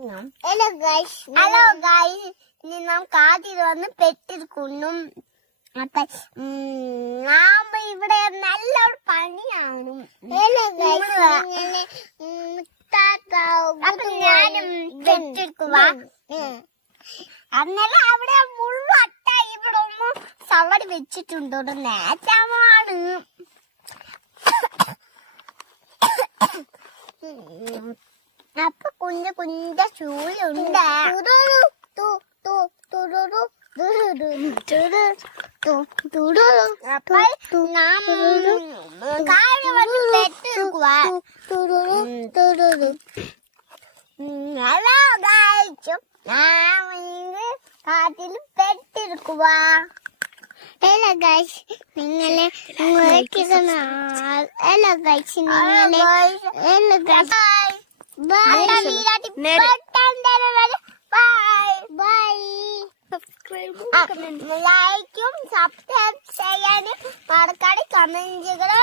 Hello guys, ഇനി നാം കാട്ടിൽ വന്ന് പെട്ടിരിക്കുന്നു. അപ്പൊ ഇവിടെ നല്ലൊരു പണിയാണ്. അപ്പൊ ഞാനും പെട്ടിരിക്കുക. അന്നേരം അവിടെ മുഴുവട്ട ഇവിടെ ഒന്ന് സവടി വെച്ചിട്ടുണ്ട്. നേറ്റമാണ്. അപ്പൊ കുഞ്ഞ ചൂലുണ്ട്. കാട്ടിൽ പെട്ടിരിക്കുക. ഹലോ ഗൈസ്, നിങ്ങളെ ലൈക്കും സബ്സ്ക്രൈബ് ചെയ്യാനും മറക്കാതെ കമന്റ് ചെയ്യുക.